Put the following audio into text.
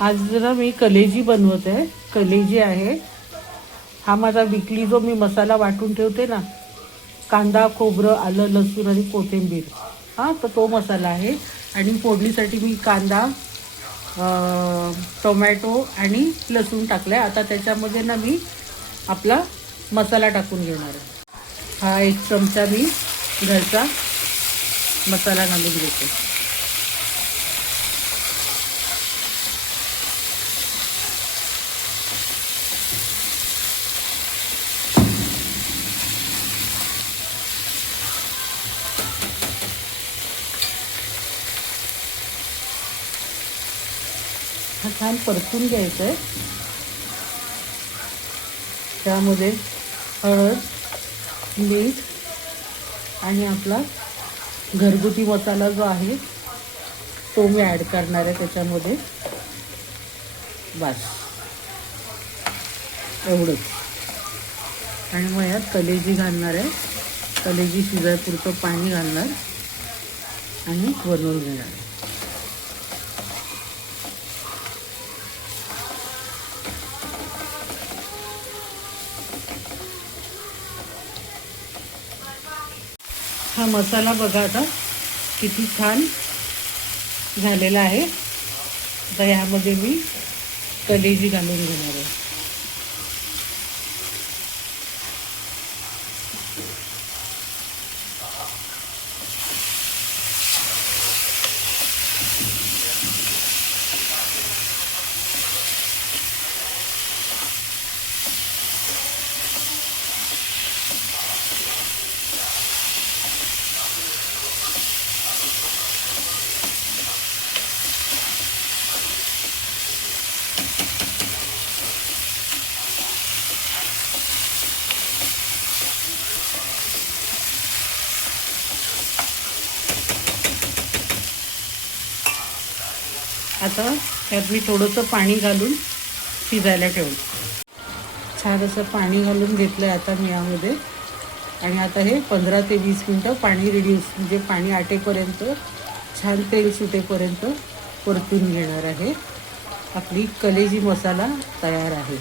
आज जरा मी कलेजी बनवत आहे. कलेजी आहे हा माझा विकली जो मी मसाला वाटून ठेवते ना, कांदा खोबरं आलं लसूण आणि कोथिंबीर, हां तर तो मसाला आहे. आणि फोडणीसाठी मी कांदा टोमॅटो आणि लसूण टाकलं आहे. आता त्याच्यामध्ये ना मी आपला मसाला टाकून घेणार आहे. हा 1 चमचा मी घरचा मसाला घालून घेते. हा छान परतून घ्यायचं आहे. त्यामध्ये हळद मीठ आणि आपला घरगुती मसाला जो आहे तो मी ॲड करणार आहे त्याच्यामध्ये. बस एवढंच. आणि मग यात कलेजी घालणार आहे. कलेजी शिजायपुरतं पाणी घालणार आणि बनवून घेणार आहे. हा मसाला बघा आता किती छान झालेला आहे. आता यामध्ये मी कलेजी घालून घेणार आहे. आता यात मी थोडंसं पाणी घालून शिजायला ठेवलं. छान असं पाणी घालून घेतलं आहे आता मी यामध्ये. आणि आता हे 15 ते 20 मिनटं पाणी रिड्यूस म्हणजे पाणी आटेपर्यंत छान तेल सुटेपर्यंत परतून घेणार आहे. आपली कलेजी मसाला तयार आहे.